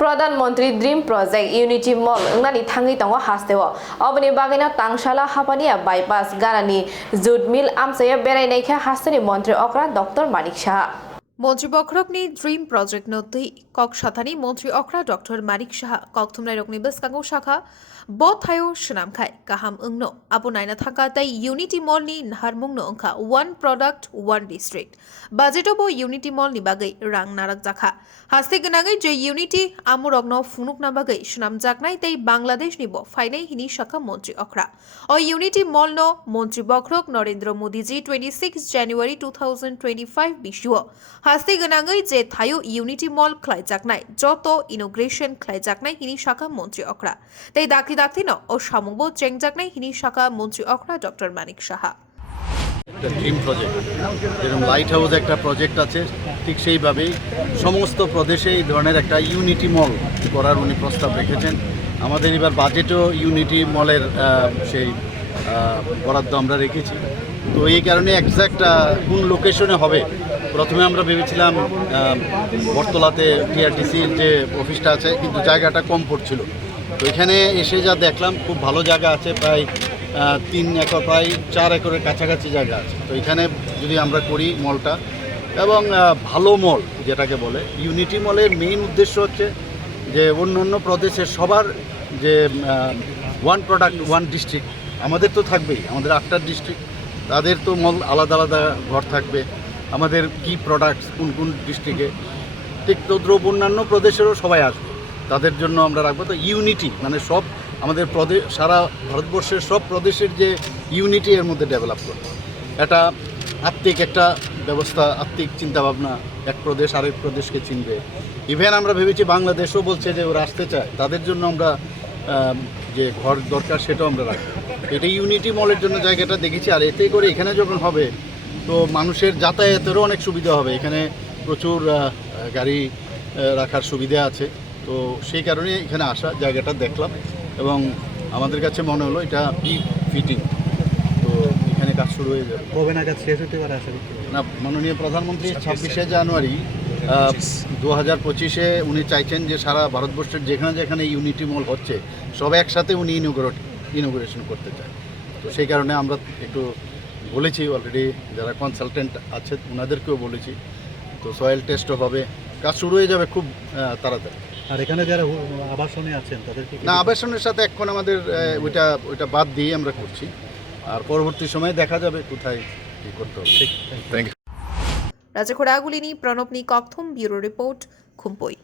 प्रधानमंत्री dream project unity mall अंगनानि थांगि दङ हास्तेव अबनि बागैना तांशाला हापानिया bypass गारानि जुट मिल आमसाया बेरायनायखा हास्तेनि मंत्री अक्रा डॉक्टर मानिक शाह মন্ত্রী বখরকনি ড্রিম প্রজেক্ট নথি কক সাথানি মন্ত্রী অক্রা ডক্টর মানিক সাহা কক থুমনাই রকনি বেসকাঙ্গো শাখা বথাयो সুনাম খাই কাহাম ওংনো আবু নাইনা থাকা তাই ইউনিটি মল নি নাহারমুংনো ওংখা ওয়ান প্রোডাক্ট ওয়ান ডিস্ট্রিক্ট বাজেটবো ইউনিটি মল নি বাগै রাং নারাক জাখা হাস্তে গনাগै যে ইউনিটি আমুরগ্ন ফুনুক না বাগै সুনাম জাকনাই তাই বাংলাদেশ নিব ফাইনাই হিনি শাখা মন্ত্রী অক্রা ও ইউনিটি মল নো মন্ত্রী বখরক নরেন্দ্র মোদি জি 26 জানুয়ারি 2025 বিশুও হাস্তে গনাগै যে থায়ো ইউনিটি মল খ্লাই জাকনাই যত ইনোগ্রেশন খ্লাই জাকনাই হিনি শাখা মন্ত্রী অক্রা তাই দাকি দাকি ন ও সামুবো চেং জাকনাই হিনি শাখা মন্ত্রী অক্রা doctor Manik Saha dream project যেরকম লাইট হাউস একটা প্রজেক্ট আছে ঠিক সেইভাবেই সমস্ত প্রদেশে এই ধরনের একটা ইউনিটি মল করার উনি প্রস্তাব রেখেছেন। আমাদের এবার বাজেটও ইউনিটি মলের সেই বরাদ্দ আমরা রেখেছি। তো এই কারণে এক্স্যাক্ট কোন লোকেশনে হবে প্রথমে আমরা ভেবেছিলাম বটতলাতে টিআরটিসির যে অফিসটা আছে, কিন্তু জায়গাটা কম পড়ছিল। তো এখানে এসে যা দেখলাম খুব ভালো জায়গা আছে, প্রায় 3 একর প্রায় 4 একরের কাছাকাছি জায়গা আছে। তো এখানে যদি আমরা করি মলটা এবং ভালো মল যেটাকে বলে ইউনিটি মলের মেইন উদ্দেশ্য হচ্ছে যে অন্য প্রদেশের সবার যে ওয়ান প্রোডাক্ট ওয়ান ডিস্ট্রিক্ট আমাদের তো থাকবেই, আমাদের 8টা ডিস্ট্রিক্ট, তাদের তো মল আলাদা আলাদা ঘর থাকবে। আমাদের কি প্রোডাক্টস কোন কোন ডিস্ট্রিক্টে ঠিক তদ্রুপ অন্যান্য প্রদেশেরও সবাই আসবে, তাদের জন্য আমরা রাখবো। তো ইউনিটি মানে সব আমাদের প্রদেশ সারা ভারতবর্ষের সব প্রদেশের যে ইউনিটি এর মধ্যে ডেভেলপ করবে, এটা আত্মিক একটা ব্যবস্থা, আত্মিক চিন্তাভাবনা, এক প্রদেশ আরেক প্রদেশকে চিনবে। ইভেন আমরা ভেবেছি বাংলাদেশও বলছে যে ওরা আসতে চায়, তাদের জন্য আমরা যে ঘর দরকার সেটাও আমরা রাখবো। এটা ইউনিটি মলের জন্য জায়গাটা দেখেছি। আর এতে করে এখানে যখন হবে তো মানুষের যাতায়াতেরও অনেক সুবিধা হবে। এখানে প্রচুর গাড়ি রাখার সুবিধা আছে। তো সেই কারণে এখানে আসা, জায়গাটা দেখলাম এবং আমাদের কাছে মনে হলো এটা ফিটিং। তো এখানে কাজ শুরু হয়ে যাবে। কবে নাগাদ শেষ হতে পারে আশা করি? না, মাননীয় প্রধানমন্ত্রী 26শে জানুয়ারি 2025-এ উনি চাইছেন যে সারা ভারতবর্ষের যেখানে যেখানে ইউনিটি মল হচ্ছে সব একসাথে উনি ইনোগ্রেশন করতে চায়। তো সেই কারণে আমরা একটু বলেছি, অলরেডি যারা কনসালটেন্ট আছে ওনাদেরকেও বলেছি। তো সয়েল টেস্টও হবে, কাজ শুরু হয়ে যাবে খুব তাড়াতাড়ি। আর এখানে যারা আবাসনে আছেন তাদের কি? না, আবাসনের সাথে এখন আমাদের ওইটা বাদ দিয়ে আমরা করছি। আর পরবর্তী সময়ে দেখা যাবে কোথায় কী করতে হবে। ঠিক, থ্যাংক ইউ। রাজখোড়াগুলিনি প্রণবনি ককথুম ব্যুরো রিপোর্ট খুম্পুই।